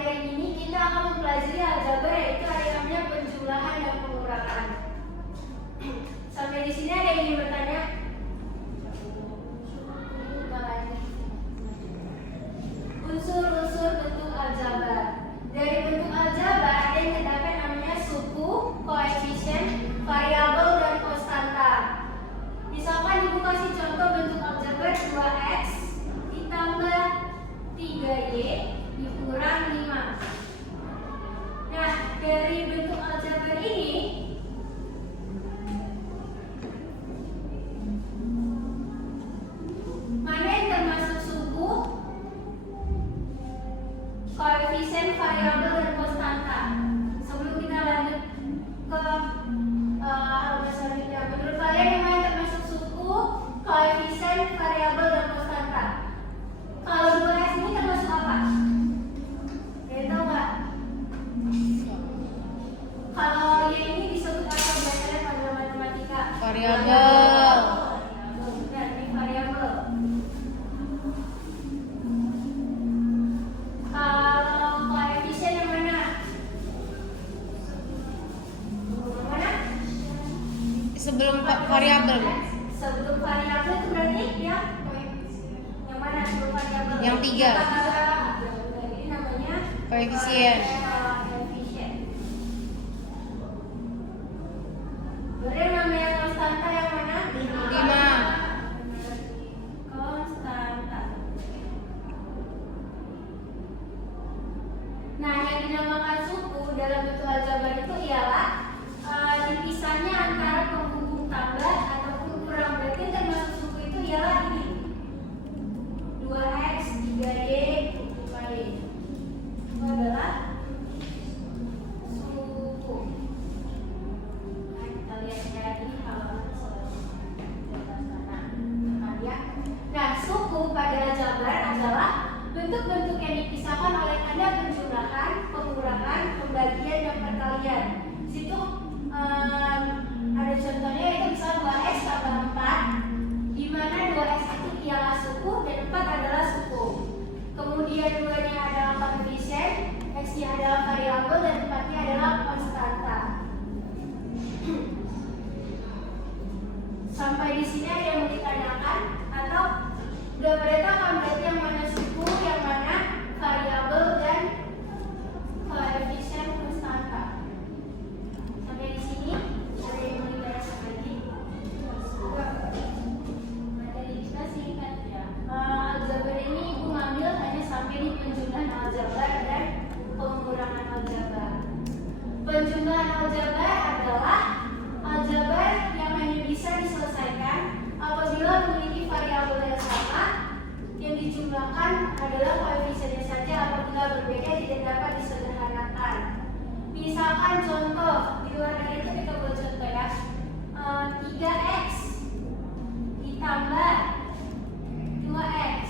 materi ini kita akan mempelajari aljabar, yaitu ada yang namanya penjumlahan dan pengurangan. Sampai di sini ada yang ingin bertanya? Unsur-unsur bentuk aljabar. Dari bentuk aljabar ada yang terdapat namanya suku, koefisien, variabel, dan konstanta. Misalkan ibu kasih contoh bentuk aljabar 2x ditambah 3y dikurang 5. Nah, dari bentuk aljabar ini mana yang termasuk suku, koefisien, variabel, dan konstanta? Sebelum kita lanjut ke hal selanjutnya, menurut kalian yang mana yang termasuk suku, koefisien, variabel, dan konstanta? Kalau 2x ini termasuk apa? Kalian tahu nggak? Kalau y ini disebut apa biasanya pada matematika? Variabel. Bukan, ini variabel. Kalau koefisien yang mana? Yang mana? Sebelum variabel. Sebelum variabel itu berarti yang mana sebelum variabel? Yang 3. Ini namanya Koefisien. koefisien. Berarti yang namanya konstanta yang mana? 5. Konstanta. Nah, yang dinamakan suku dalam bentuk aljabar itu ialah dipisahnya antara penghubung tambah ataupun kurang. Berarti yang termasuk suku itu ialah ini 2x, 3y, 5y. Itu adalah suku. Nah, kita lihat ya ini halaman ya. Nah, suku pada aljabar adalah bentuk-bentuk yang dipisahkan oleh tanda penjumlahan, pengurangan, pembagian, dan perkalian. Di situ ada contohnya, yaitu misal 2x tambah 4, di mana 2x itu ialah suku dan 4 adalah suku. Kemudian 2-nya adalah koefisien, x-nya adalah variabel, dan 4-nya adalah konstanta. Sampai di sini ada yang mau ditanyakan atau udah pada tahu kan berarti yang mana suku, yang mana variabel, dan koefisien, konstanta? Sampai di sini ada yang mau ditanyakan lagi? Materi kita singkat ya. Aljabar ini ibu ngambil hanya sampai di penjumlahan aljabar dan pengurangan aljabar. Penjumlahan aljabar adalah aljabar yang hanya bisa diselesaikan apabila memiliki variabel yang sama, yang dijumlahkan adalah koefisiennya saja, apabila berbeda tidak dapat disederhanakan. Misalkan contoh, di luar dari itu kita buat contoh ya. 3x ditambah 2x.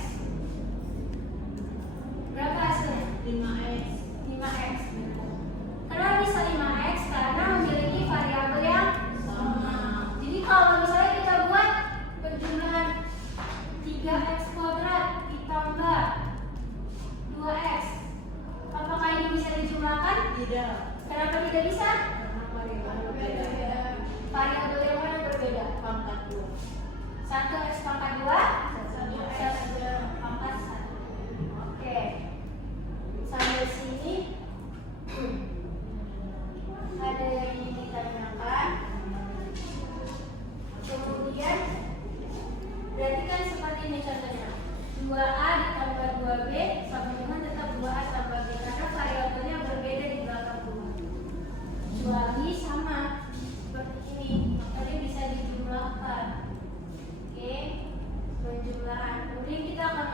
Berapa hasilnya? 5x. 5x. Kenapa bisa 5x? Karena memiliki variabel yang sama. Jadi kalau misalnya kita buat penjumlahan 3x kuadrat ditambah 2x, apakah ini bisa dijumlahkan? Tidak. Kenapa tidak bisa? Variabel yang mana berbeda? Pangkat 2. 1x pangkat 2, 1x pangkat 1. Oke. Sampai sini ada yang ingin ditanyakan. Kemudian berarti kan seperti ini contohnya, 2a ditambah 2b sama dengan tetap 2a tambah b, karena variabelnya berbeda di belakang rumah. Kecuali sama seperti ini, tadi bisa dijumlahkan. Oke, penjumlahan. Kemudian kita akan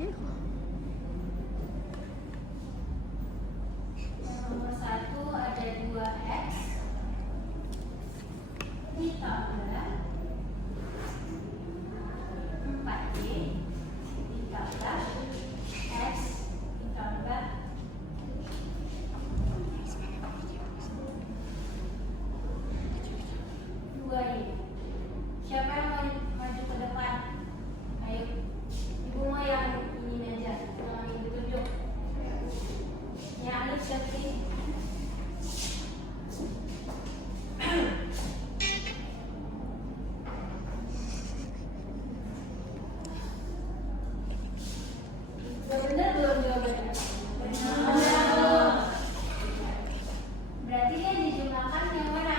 Nomor 1 ada 2x ditambah 4y ditambah x ditambah 2y. Siapa yang mau maju ke depan? Ayo, ibu mah yang ini aja, yang ditunjuk. Yang Alif siapa sih? Udah bener belum jawabannya? Benar. Berarti yang dijumlahkan yang mana?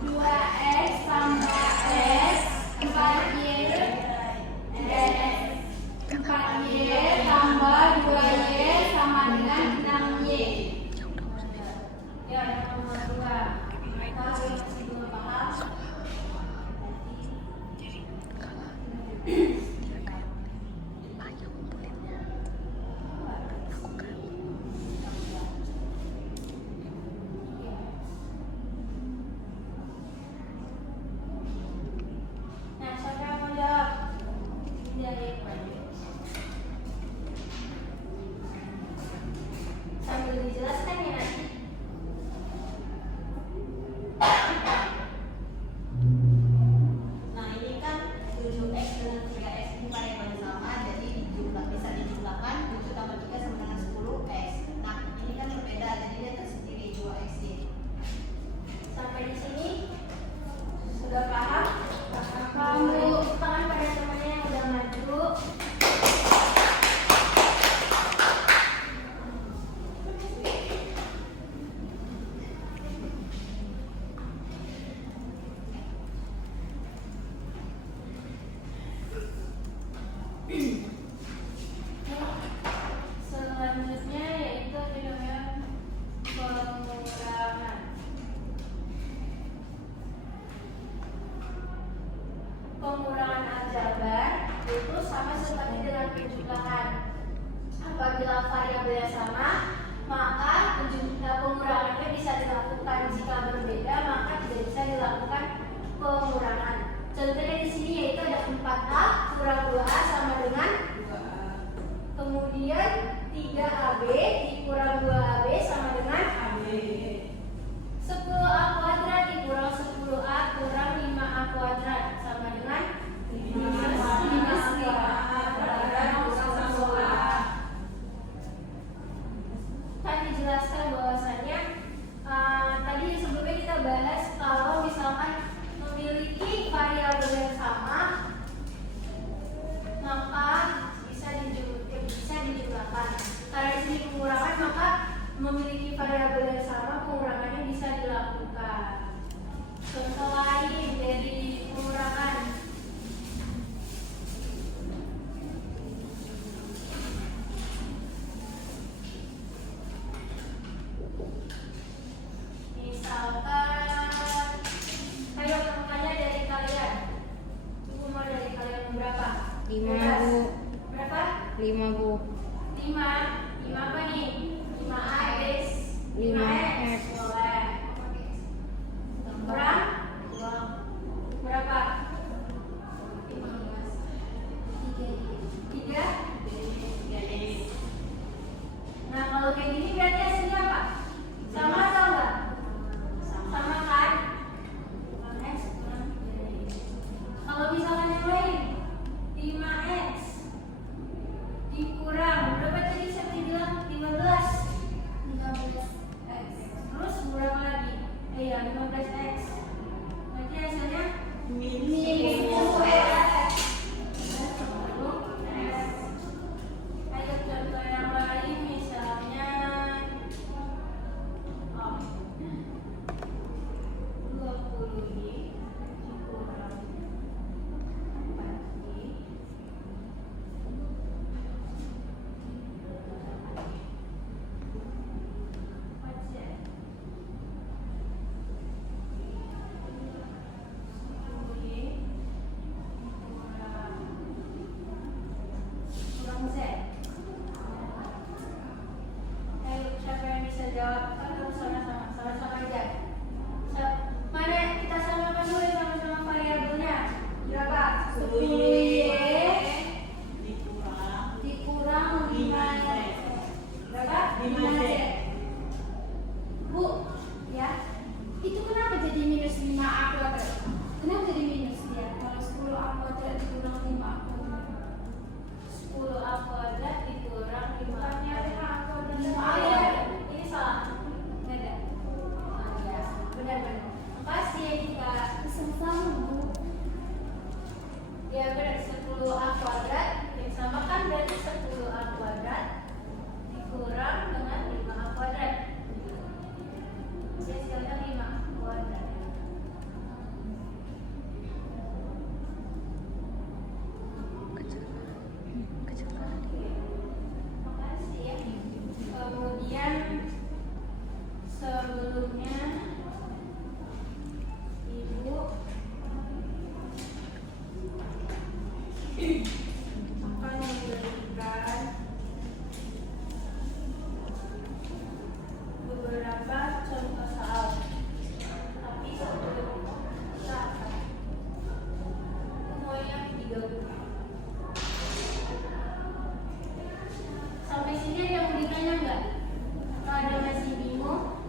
2x tambah x 4y 4y tambah 2y sama dengan 6y. Ya, yang nomor 2. Mereka masih belum paham. Nah, siapa yang mau jawab? Dari sambil dijelaskan ya nanti. Nah ini kan 7x dengan 3x ini variabel sama, jadi bisa dijumlahkan 7 tambah 3 sama dengan 10x. Nah ini kan berbeda, jadi dia tersendiri 2x ini. Sampai di sini sudah paham? Kamu tangan pada temannya yang udah maju. Selanjutnya yaitu namanya pengurangan. Pengurangan aljabar itu sama seperti dengan penjumlahan. Apabila variabelnya sama, maka pengurangannya bisa dilakukan. Jika berbeda, maka tidak bisa dilakukan pengurangan. Contohnya di sini yaitu ada 4a kurang 2a sama dengan 2a. Kemudian 3ab dikurang 2ab sama dengan ab. 10a kuadrat dikurang 10a kurang 5a kuadrat sama dengan 5a kuadrat kurang 10a. Kan dijelaskan bahwasannya tadi sebelumnya kita bahas kalau misalkan memiliki variabel yang sama, maka bisa dijumlahkan. Karena di sini pengurangan, maka memiliki variabel yang sama, pengurangannya bisa dilakukan. Contoh lain dari pengurangan. Misalkan, ayo temukannya dari kalian. Ibu mau dari kalian berapa? 5 Bebas. Bu. Berapa? 5 Bu. 5 apa nih? 5x 5x. boleh. Kurang? Berapa? 3? Nah kalau kayak gini berarti hasilnya apa? Sama atau enggak? Sama kan? X kurang 3. Kalau misalkan yang lain 5x dikurang berapa tadi saya bilang? 15x akan memberikan beberapa contoh soal, tapi sebelum kita akan semuanya digabungkan. Sampai sini ada yang mau ditanya nggak? Kalau ada masih bingung,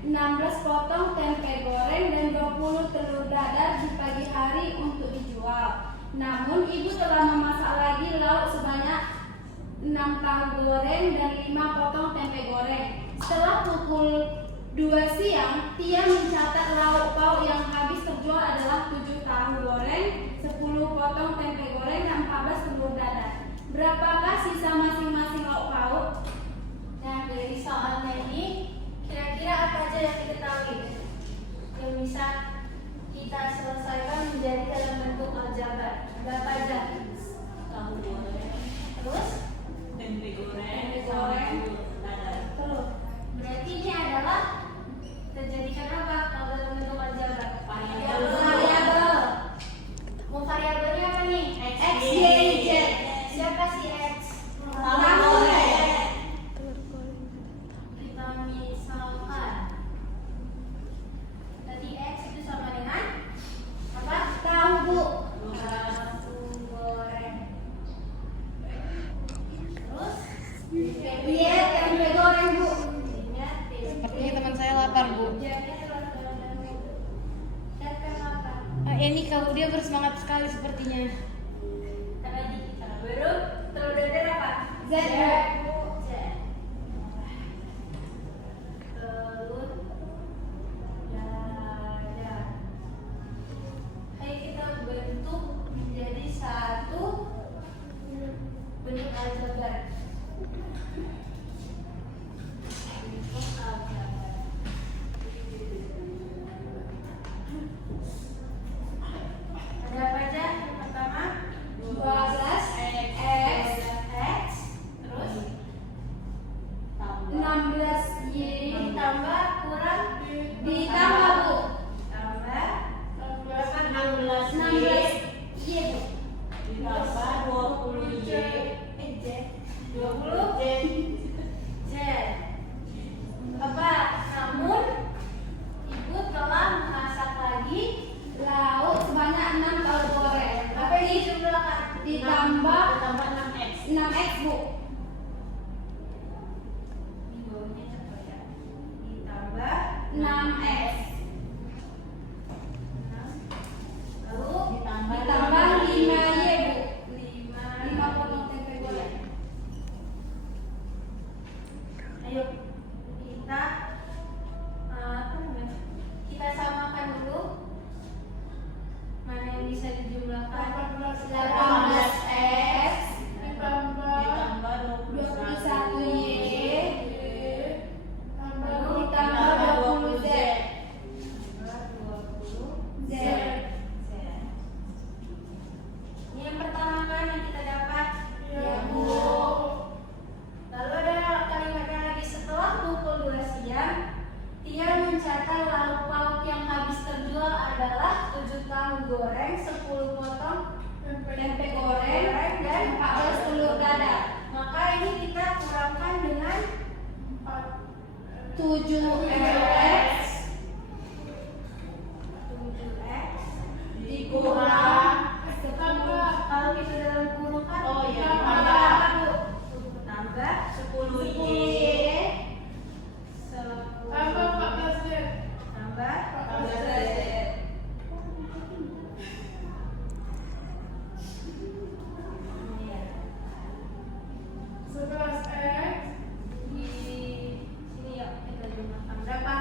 16 potong tempe goreng dan 20 telur dadar di pagi hari untuk dijual. Namun ibu telah memasak lagi lauk sebanyak 6 tahu goreng dan 5 potong tempe goreng. Setelah pukul 2 siang, Tia mencatat lauk pauk yang habis terjual adalah 7 tahu goreng, 10 potong tempe goreng, dan 14 telur dadar. Berapakah sisa masing-masing lauk pauk? Nah, dari soalnya ini, kira-kira apa aja yang diketahui yang bisa kita selesaikan menjadi dalam bentuk aljabar? Berapa aja? Tahu goreng, Terus? tempe goreng, Tempe goreng. dadar. Telur. Berarti ini adalah terjadikan apa kalau dalam bentuk aljabar? Variabel. Mau variabelnya apa nih? X, X, Y, Y, Z. Z. Siapa si X? Tahu goreng. Kita misalkan tadi X itu sama dengan apa? Tahu, Bu. Tahu goreng. Terus Y, tempe goreng, Bu. Sepertinya teman saya lapar, Bu. Ini kalau dia bersemangat sekali sepertinya. Baru telur dadar apa? Z. Z. Telur dadar. Ayo kita bentuk menjadi satu bentuk aljabar. Bentuk aljabar. Ada apa aja? Yang pertama 12 X terus 16 Y ditambah kurang ditambah, Bu. Tambah berapa? 16 Y, Bu. Ditambah 20 Y. Z 20 Z. Apa? Namun ibu telah memasak lagi lauk sebanyak 6 tahu goreng. Apa ini jumlahkan? Ditambah 6X. 6X, Bu. Ini bawahnya apa ya? Ditambah 6X. Lalu ditambah 5Y, Bu. 5 potong tempe goreng. Ayo kita apa namanya? Kita samakan dulu. Mana yang bisa dijumlahkan? 18X Ditambah 21Y lalu ditambah 20Z. 20Z. Ini yang pertama kan yang kita dapat. Ya, Bu. Lalu ada kalimatnya lagi, setelah pukul 2 siang, Tia mencatat lauk pauk yang habis terjual adalah 7 tahu goreng, 10 potong tempe goreng, dan 14 telur dadar. Maka ini kita kurangkan dengan 7X dikurang 10. Kalau kita dalam kurung kan Oh, iya, tambah, Bu. Tambah 10Y. 10 tambah 14Z. Iya. 11X di sini ya kita jumlahkan berapa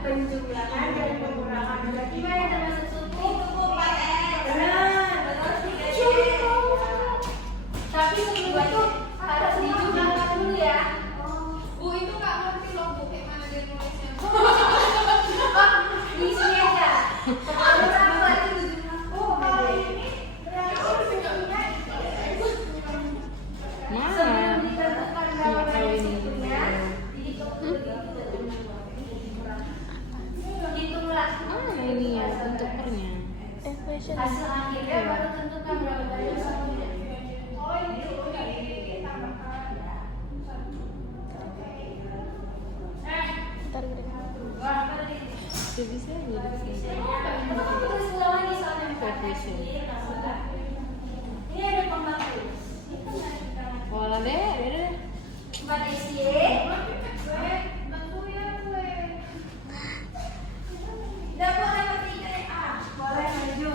Penjumlahan dan pengurangan. Berarti mana termasuk suku? Benar. Tapi suku itu harus dijumlahkan dulu ya. Bu itu nggak ngerti loh Bu, kayak mana dia nulisnya. Di sini aja. Sebelum ditentukan berapa banyak sukunya, hitunglah. Ini ya bentuk pernya. Hasil akhirnya baru tentukan berapa banyak sukunya. Bisa Tulis ulang lagi soalnya. Ini ada pembantu. Bola deh. 4 SY. Dapat lewat 3A. Boleh maju.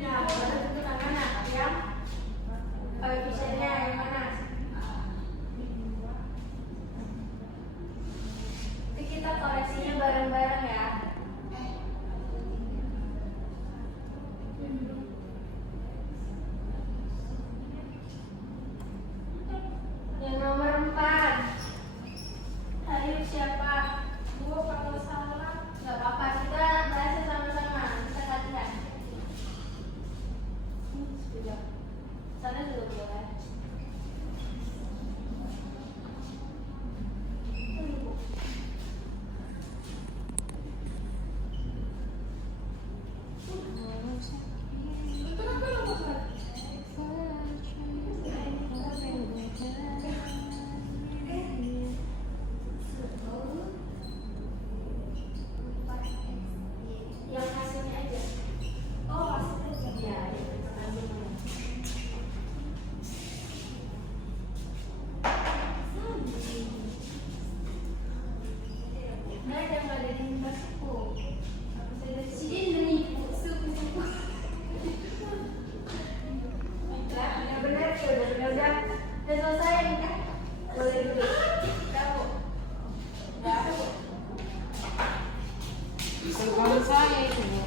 Nah, baru tentukan mana yang koefisiennya yang mana? Nanti kita koreksinya bareng-bareng ya. Yang nomor 4. Ayo siapa? Bu, kalau salah nggak apa-apa, kita bahasnya sama-sama. Kita latihan. Sudah. Sana juga boleh. Yang hasilnya aja. Oh, hasilnya aja. Ya, hasilnya. Nah, yang nggak ada di minta suku. Sini menipu suku. Yang benar ya, udah selesai nih kan? Boleh dulu. Kamu. Kalau saya itu Bu.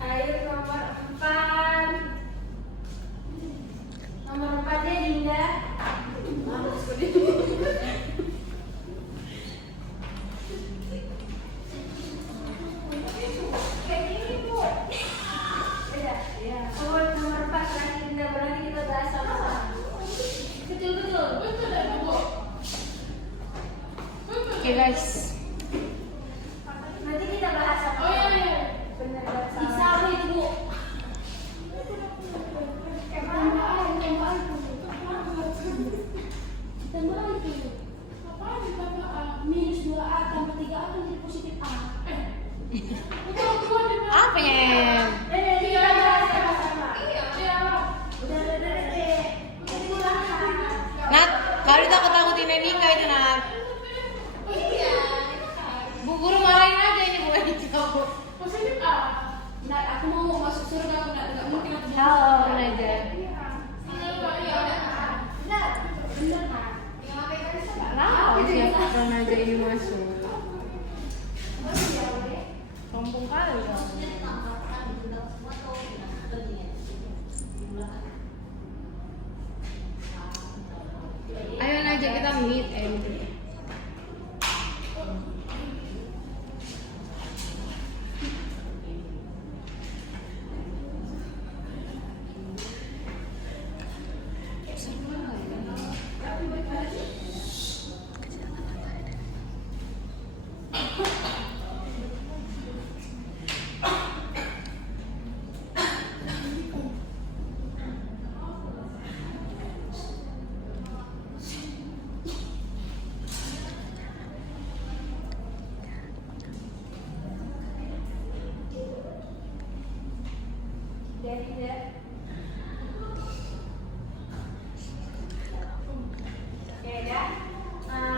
Ayo nomor 4. Nomor 4-nya Dinda. Nomor 4 terakhir Dinda, berarti kita bahas sama-sama. Betul. Oke guys. Nanti kita bahas sama-sama. Benar dan salah. Bisa apa itu, Bu? Tambahan itu. Apaan ditambah A? Minus 2A tambah 3A kan jadi positif A. Apanya? Kita bahas sama-sama. Udah deh. Kita Nat, kalau ditakut-takutin Nika itu Nat. Iya. aja ini masuk. Sombong kali ya. Maksudnya ditambahkan dijumlah semua atau begini dijumlahkan. Ayo aja kita meet and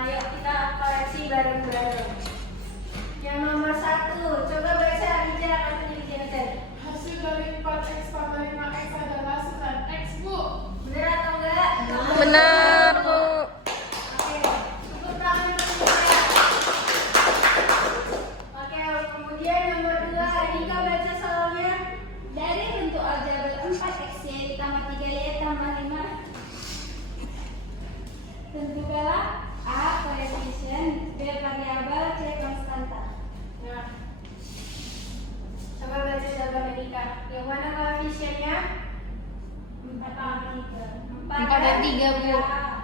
Yuk kita koleksi bareng-bareng. Yang nomor 1, coba baca Ija atau Ija. hasil dari 4x tambah 5x adalah 9x, Bu. Bener atau enggak? Benar, Bu. Oke, tepuk tangan untuk saya. Oke, kemudian nomor 2, Nika baca soalnya. Dari bentuk aljabar 4x-y ditambah 3y tambah 5. Tentukanlah A koefisien, B variabel, C konstanta. Nah, coba baca jawaban Nika. Yang mana koefisiennya? 4 tambah 3. 4 dan 3, Bu.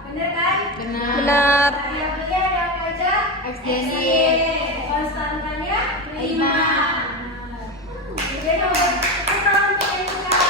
Bener kan? Benar. Variabelnya ada apa aja? X dan Y. Konstantanya 5. 5. Jadi nomor kita untuk Nika.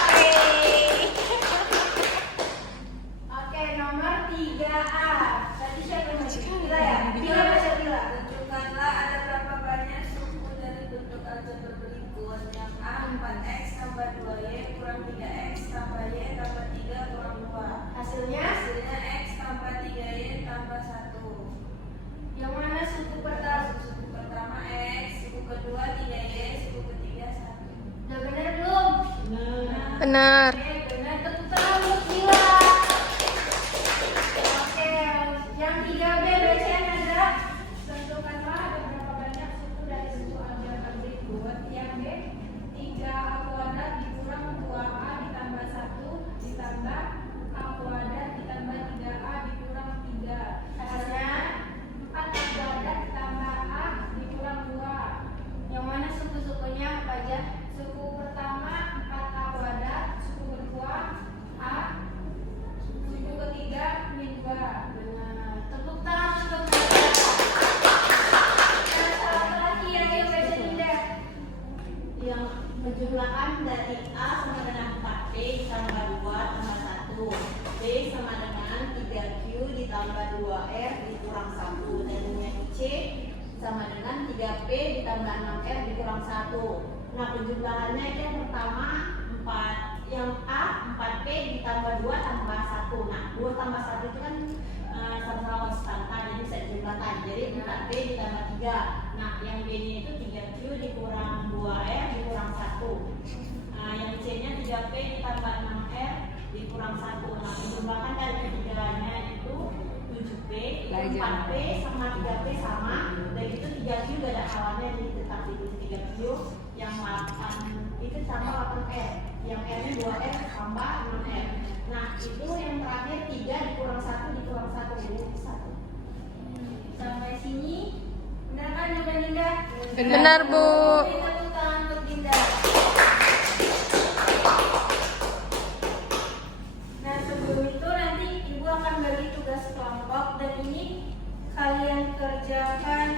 Oke, nomor 3A. Tadi siapa yang baca? Bila ya? Bila baca Bila. Tentukanlah ada berapa banyak suku dari bentuk aljabar berikut. Yang A 4x tambah 2y kurang 3x tambah y tambah 3 kurang 2. Hasilnya? Hasilnya x tambah 3y tambah 1. Yang mana suku pertama? Suku pertama x, suku kedua 3y, suku ketiga 1. Udah bener belum? Benar. Oke, bener. Tepuk tangan untuk Bila. Oke, yang 3B bacain ada. Tentukanlah ada berapa banyak suku dari bentuk aljabar berikut. Yang B, 3a kuadrat dikurang 2a ditambah 1 ditambah a kuadrat ditambah 3a dikurang 3. Hasilnya 4a kuadrat ditambah a dikurang 2. yang mana suku-sukunya apa aja? Suku pertama 4a kuadrat, suku kedua a, suku ketiga min 2. Benar. Tepuk tangan untuk mereka. Yang satu lagi yang ayo baca Dinda. Yang menjumlahkan dari A sama dengan 4B ditambah 2 tambah 1, B sama dengan 3Q ditambah 2R dikurang 1, dan yang C sama dengan 3P ditambah 6R dikurang 1. Nah, penjumlahannya itu yang pertama 4, yang A 4P ditambah 2 tambah 1. Nah, 2 tambah 1 itu kan sama-sama konstanta, jadi bisa dijumlahkan. Jadi 4P ditambah 3. Nah, yang B-nya itu 3Q dikurang 2R dikurang 1. Nah, yang C-nya 3P ditambah 6R dikurang 1. Nah, penjumlahan dari ketiganya itu 7P, itu 4P sama 3P sama. Dan itu 3Q gak ada halannya, jadi tetap itu 3Q. Yang 8 itu tambah 8R, yang R-nya 2R tambah 6R. Nah, itu yang terakhir 3 dikurang 1 dikurang 1, jadi 1. Sampai sini benar kan jawaban Dinda? Benar, Bu. Beri tepuk tangan untuk Dinda. Nah, sebelum itu nanti Ibu akan bagi tugas kelompok dan ini kalian kerjakan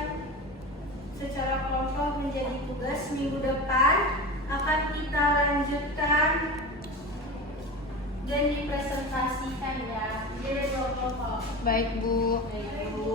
secara kelompok menjadi tugas. Minggu depan akan kita lanjutkan dan dipresentasikan ya. Jadi dua kelompok. Baik, Bu. Baik, Bu.